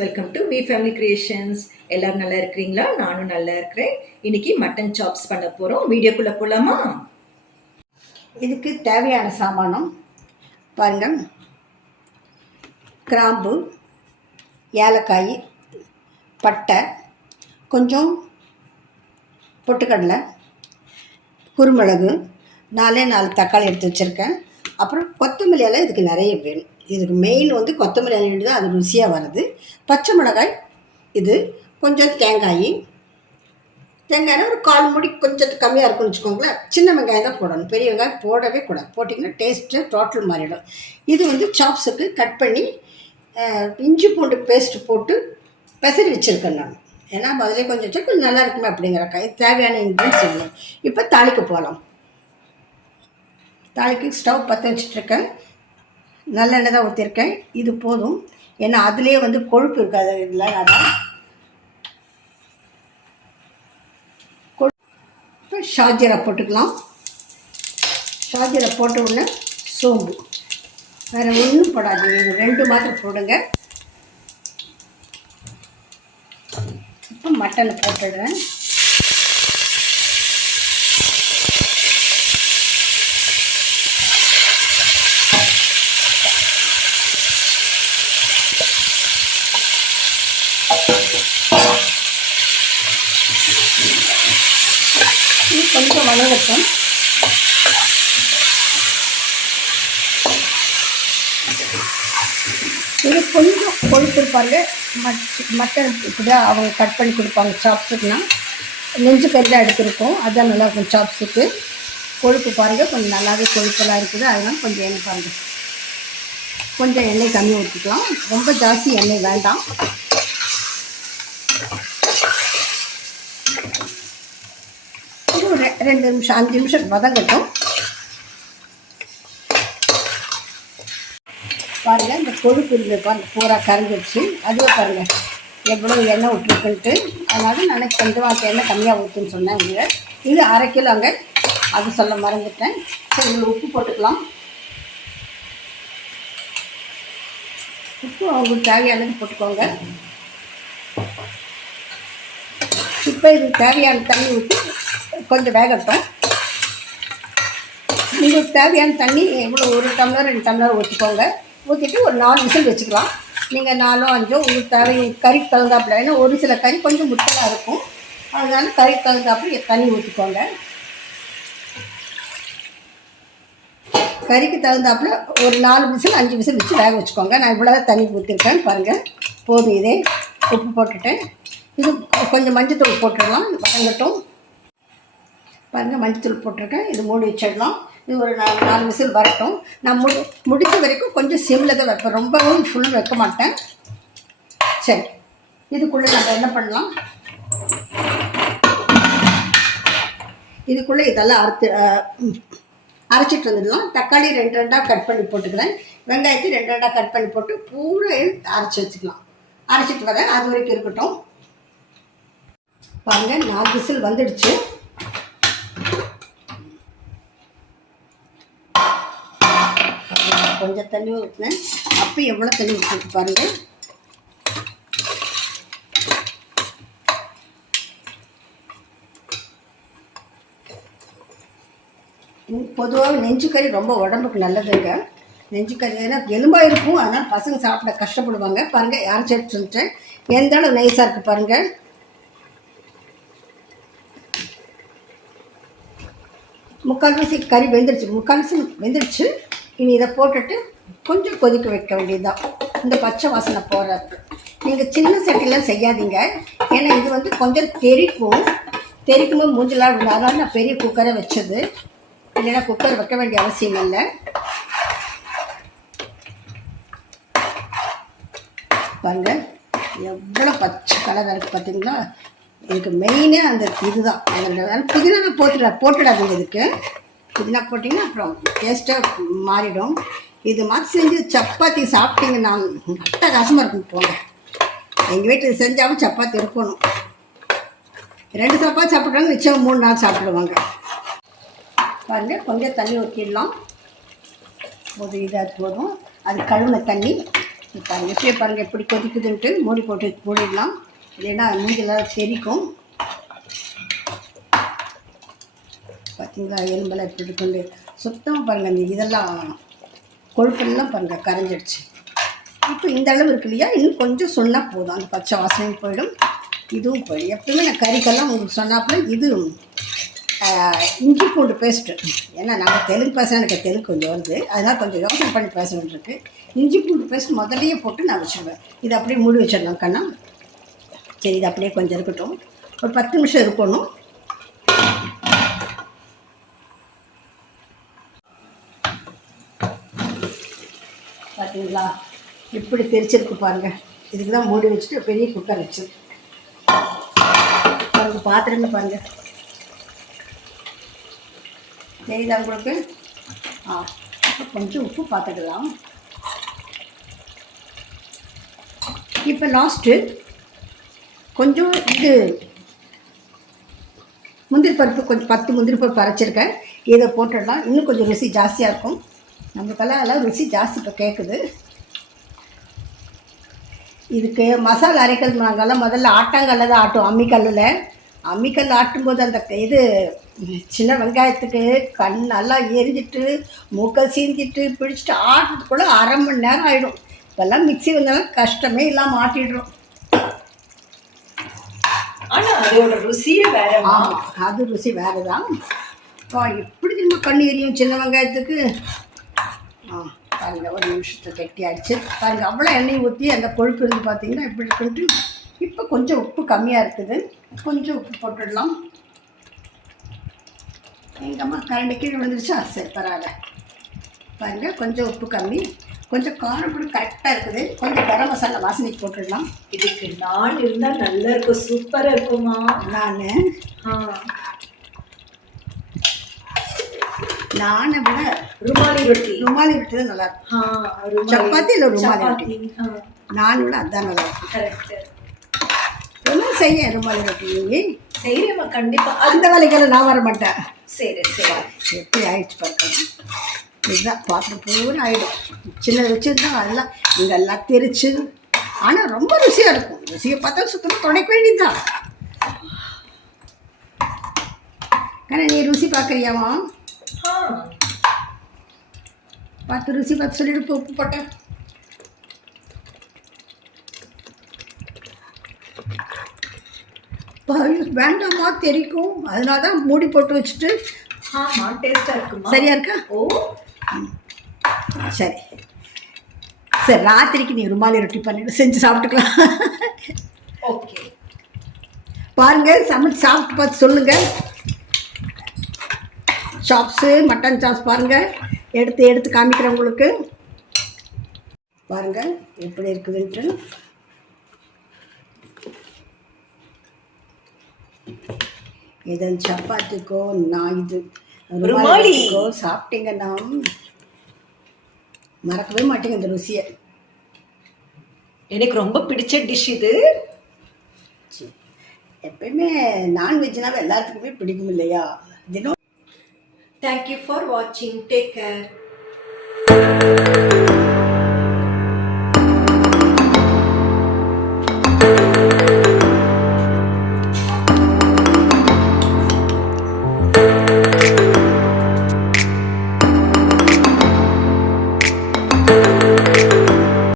Welcome to V Family Creations. எல்லாரும் நல்லா இருக்கிறீங்களா? நானும் நல்லா இருக்கிறேன். இன்னைக்கு மட்டன் சாப்ஸ் பண்ண போகிறோம். வீடியோக்குள்ளே போகலாமா? இதுக்கு தேவையான சாமானம் பாருங்கள். கிராம்பு, ஏலக்காய், பட்டை, கொஞ்சம் பொட்டுக்கடலை, குருமிளகு, 4 தக்காளி எடுத்து வச்சுருக்கேன். அப்புறம் கொத்தமல்லி இலை இதுக்கு நிறைய வேணும். இதுக்கு மெயின் வந்து கொத்தமல்லி இலை தான், அது ருசியாக வருது. பச்சை மிளகாய், இது கொஞ்சம் தேங்காய்னா ஒரு 1/4 மூடி, கொஞ்சம் கம்மியாக இருக்குன்னு வச்சுக்கோங்களேன். சின்ன வெங்காயம் தான் போடணும், பெரிய வெங்காயம் போடவே கூடாது. போட்டிங்கன்னா டேஸ்ட்டு டோட்டல் மாறிடும். இது வந்து சாப்ஸுக்கு கட் பண்ணி இஞ்சி பூண்டு பேஸ்ட்டு போட்டு பெசரி வச்சுருக்கேன் நான். ஏன்னா அதிலே கொஞ்சம் வச்சா கொஞ்சம் நல்லா இருக்குமே அப்படிங்கிறக்கா. இது தேவையான இன்க்ரீடியன்ஸ் செய்யணும். இப்போ தாளிக்க போகலாம். தாளிக்கு ஸ்டவ் பற்ற வச்சுட்ருக்கேன். நல்லெண்ணெய் தான் ஊற்றிருக்கேன். இது போதும், ஏன்னா அதுலேயே வந்து கொழுப்பு இருக்காது. இதில் அதான் இப்போ ஷாஜீரா போட்டுக்கலாம். ஷாஜீரா போட்ட உடனே சோம்பு, வேறு ஒன்றும் போடாது, இது 2 மாத்திரம் போடுங்க. இப்போ மட்டனை போட்டுடுறேன். இது கொஞ்சம் வணங்கட்டும். இது கொஞ்சம் கொழுப்பு இருப்பாங்க. மட்டன் இப்படிதான் அவங்க கட் பண்ணி கொடுப்பாங்க சாப்ஸுக்குன்னா. நெஞ்சு கறி தான் எடுத்துருக்கோம், அதுதான் நல்லாயிருக்கும் சாப்ஸுக்கு. கொழுப்பு பாருங்கள், கொஞ்சம் நல்லாவே கொழுப்பெல்லாம் இருக்குது. அதனால் கொஞ்சம் எண்ணெய் பாருங்கள், கொஞ்சம் எண்ணெய் கம்மி ஊற்றிக்கலாம். ரொம்ப ஜாஸ்தி எண்ணெய் வேண்டாம். இது ஒரு 2 நிமிஷம் 5 நிமிஷம் வதங்கட்டும். பாருங்கள், இந்த கொழுப்பு இருந்தது பாருங்கள், பூரா கரைஞ்சிடுச்சு. அதுவே பாருங்கள் எவ்வளோ எண்ணெய் விட்டுருக்குன்ட்டு. அதனால நான் கொஞ்சமாக எண்ணெய் கம்மியாக ஊற்றுன்னு சொன்னேன். இது 1/2 கிலோங்க, அது சொல்ல மறந்துட்டேன். சரி, இதில் உப்பு போட்டுக்கலாம். உப்பு அவங்களுக்கு தேவையானது போட்டுக்கோங்க. இப்போ இது தேவையான தண்ணி ஊற்றி கொஞ்சம் வேகட்டும். உங்களுக்கு தேவையான தண்ணி எவ்வளோ, 1 டம்ளர் 2 டம்ளர் ஊற்றிக்கோங்க. ஊற்றிட்டு ஒரு 4 விசில் வச்சுக்கலாம். நீங்கள் 4 5 உங்களுக்கு தேவை கறிக்கு தகுந்தாப்புல. ஏன்னா ஒரு சில கறி கொஞ்சம் முட்டலாக இருக்கும், அதனால கறிக்கு தகுந்தாப்புல தண்ணி ஊற்றிக்கோங்க. கறிக்கு தகுந்தாப்புல ஒரு 4 விசில் 5 விசில் வச்சு வேக வச்சுக்கோங்க. நான் இவ்வளோ தான் தண்ணி ஊற்றிருக்கேன் பாருங்கள். போதும். இதே உப்பு போட்டுட்டேன். இது கொஞ்சம் மஞ்சத்தூள் போட்டுடலாம், வதங்கட்டும். பாருங்கள், மஞ்சத்தூள் போட்டிருக்கேன். இது மூடி வச்சிடலாம். இது ஒரு 4 விசில் வரட்டும். நான் முடிஞ்ச வரைக்கும் கொஞ்சம் சிம்மில் தான் வைப்பேன், ரொம்பவும் ஃபுல் வைக்க மாட்டேன். சரி, இதுக்குள்ளே நம்ம என்ன பண்ணலாம், இதுக்குள்ளே இதெல்லாம் அரைச்சிட்டு வந்துடலாம். தக்காளி 2 கட் பண்ணி போட்டுக்கிறேன். வெங்காயத்தை 2 கட் பண்ணி போட்டு பூரா அரைச்சி வச்சுக்கலாம். அரைச்சிட்டு வரேன், அது வரைக்கும் இருக்கட்டும். பாருங்கள், 4 விசில் வந்துடுச்சு. கொஞ்சம் தண்ணி ஊற்றினேன். அப்போ எவ்வளோ தண்ணி ஊற்றிட்டு பாருங்கள். பொதுவாக நெஞ்சுக்கறி ரொம்ப உடம்புக்கு நல்லதுங்க. நெஞ்சுக்கறி ஏன்னா எலும்பாக இருக்கும், அதனால் பசங்க சாப்பிட கஷ்டப்படுவாங்க. பாருங்கள், யார் சேர்த்து சொல்லிட்டேன். எந்த அளவு நைஸாக இருக்குது பாருங்கள். முக்கால்வாசி கறி வெந்துடுச்சு. இனி இதை போட்டுட்டு கொஞ்சம் கொதிக்க வைக்க வேண்டியதுதான், இந்த பச்சை வாசனை போடுறது. நீங்கள் சின்ன சட்டிலாம் செய்யாதீங்க, ஏன்னா இது வந்து கொஞ்சம் தெரிக்கும்போது மூஞ்சலாம் விடும். அதனால் நான் பெரிய குக்கரை வச்சது. இல்லைன்னா குக்கர் வைக்க வேண்டிய அவசியம் இல்லை. பாருங்கள் எவ்வளோ பச்சை கலராக இருக்குது பார்த்தீங்களா. இதுக்கு மெயினே அந்த இதுதான். புதினா போட்டுடாதீங்க. இதுக்கு புதினா போட்டிங்கன்னா அப்புறம் டேஸ்ட்டாக மாறிடும். இது மாதிரி செஞ்சு சப்பாத்தி சாப்பிட்டீங்கன்னா அட்டகாசமாக இருக்கும். போங்க, எங்கள் வீட்டில் செஞ்சாலும் சப்பாத்தி இருக்கணும். 2 சப்பாத்தி சாப்பிட்றாங்க, நிச்சயம் 3 நாள் சாப்பிடுவாங்க. பாருங்கள், கொஞ்சம் தண்ணி ஊற்றிடலாம். போதும், இதாக போதும். அது கழுவின தண்ணி பாருங்கள் இப்படியே பாருங்கள் எப்படி கொதிக்குதுன்ட்டு மூடி போட்டு மூடிடலாம். இல்லைன்னா மூஞ்செல்லாம் தெரிக்கும். பார்த்தீங்களா எலும்பெல்லாம் எப்படி இருக்குன்னு சுத்தமாக பாருங்கள். அந்த இதெல்லாம் கொழுப்பெல்லாம் பாருங்கள் கரைஞ்சிடுச்சு. இப்போ இந்த அளவு இருக்கு இல்லையா, இன்னும் கொஞ்சம் சொன்னால் போதும். அந்த பச்சை வாசனையும் போயிடும், இதுவும் போயிடும். எப்பவுமே நான் கறிக்கெல்லாம் உங்களுக்கு சொன்னாப்புல இது இஞ்சி பூண்டு பேஸ்ட்டு. ஏன்னா நாங்கள் தெலுங்கு பேச எனக்கு தெலுங்கு கொஞ்சம் வருது, அதனால் கொஞ்சம் யோசனை பண்ணி பேச வேண்டியிருக்கு. இஞ்சி பூண்டு பேஸ்ட் முதல்லையே போட்டு நான் வச்சுருவேன். இதை அப்படியே மூடி வச்சிடலாம் கண்ணா. சரி, இது அப்படியே கொஞ்சம் இருக்கட்டும். ஒரு 10 நிமிஷம் இருக்கணும். பார்த்தீங்களா எப்படி தெரிச்சிருக்கு பாருங்கள். இதுக்கு தான் மூடி வச்சுட்டு பெரிய குக்கர் வச்சு பாருங்கள். பாத்திரங்க பாருங்கள் தெரியுதா உங்களுக்கு? கொஞ்சம் உப்பு பார்த்துக்கலாம். இப்போ லாஸ்ட்டு கொஞ்சம் இது முந்திரி பருப்பு, கொஞ்சம் 10 முந்திரி பருப்பு அரைச்சிருக்கேன். இதை போட்டுடலாம். இன்னும் கொஞ்சம் ருசி ஜாஸ்தியாக இருக்கும். நம்மளுக்கெல்லாம் எல்லாம் ருசி ஜாஸ்தி இப்போ கேட்குது. இதுக்கு மசாலா அரைக்கிறது நாங்கள்லாம் முதல்ல ஆட்டாங்கல்ல தான் ஆட்டுவோம், அம்மிக்கல் ஆட்டும்போது அந்த இது சின்ன வெங்காயத்துக்கு கண் நல்லா எரிஞ்சிட்டு மூக்கை சீந்திட்டு பிடிச்சிட்டு ஆட்டுறதுக்குள்ளே 1/2 மணி நேரம் ஆகிடும். இப்போல்லாம் மிக்ஸி வந்தாலும் கஷ்டமே இல்லாமல் ஆட்டிடுறோம். ஆனால் அதோட ருசியே வேற. அது ருசி வேறு தான். எப்படி திரும்ப கண் எரியும் சின்ன வெங்காயத்துக்கு. பாருங்கள், ஒரு நிமிஷத்தை கெட்டி அடிச்சு பாருங்கள். அவ்வளோ எண்ணெய் ஊற்றி அந்த கொழுப்பு இருந்து பார்த்தீங்கன்னா எப்படி இருக்குன்ட்டு. இப்போ கொஞ்சம் உப்பு கம்மியாக இருக்குது, கொஞ்சம் உப்பு போட்டுடலாம். எங்கம்மா கரண்டி கீழே விழுந்துருச்சா? சரி, பரவாயில்ல. பாருங்கள், கொஞ்சம் உப்பு கம்மி, கொஞ்சம் காரப்பொடி கரெக்டாக இருக்குது. கொஞ்சம் கரம் மசாலா வாசனைக்கு போட்டுடலாம். இதுக்கு நான் இருந்தால் நல்லா இருக்கும், சூப்பராக இருக்குமா? நானை விட ருமாலி ரொட்டி தான் நல்லா இருக்கும். சப்பாத்தி இல்லை ருமாலி ரொட்டி, நான் விட அதுதான் நல்லா இருக்கும். கரெக்ட். ஒன்றும் செய்ய ருமாலி ரொட்டி செய்யறேம்மா, கண்டிப்பாக. அந்த வேலைக்கெல்லாம் நான் வர மாட்டேன். சரி சரி. எப்படி ஆயிடுச்சு பார்க்கலாம். இதுதான் பாத்திரம் பூரா ஆகிடும். சின்னது வச்சுருந்தா அதெல்லாம் இதெல்லாம் தெரிச்சு. ஆனால் ரொம்ப ருசியாக இருக்கும். ருசியை பார்த்தா சுத்தமாக துடைக்க வேண்டியதுதான். ஆனால் நீ ருசி பார்க்குறியாமா? பார்த்து ருசி பார்த்து சொல்லிட்டு உப்பு போட்டேன். வேண்டாமா தெரிக்கும், அதனால தான் மூடி போட்டு வச்சுட்டு. டேஸ்டாக இருக்குமா? சரியா இருக்கா? சரி சரி, ராத்திரிக்கு நீ ருமாலி ரொட்டி பண்ணிட்டு செஞ்சு சாப்பிட்டுக்கலாம். ஓகே. பாருங்கள், சமைச்சு சாப்பிட்டு பார்த்து சொல்லுங்கள். சாப்ஸு, மட்டன் சாப்ஸ் பாருங்கள், எடுத்து காமிக்கிறேன் உங்களுக்கு. பாருங்கள் எப்படி இருக்குதுன்ட்டு. இது சப்பாத்திக்கோ நான் இது ருமாலிக்கோ சாப்பிட்டீங்கன்னா மறக்கவே மாட்டேங்க இந்த ருசியை. எனக்கு ரொம்ப பிடிச்ச டிஷ் இது. எப்பயுமே நான்வெஜ்னால எல்லாத்துக்குமே பிடிக்கும் இல்லையா? தினம். Thank you for watching. Take care.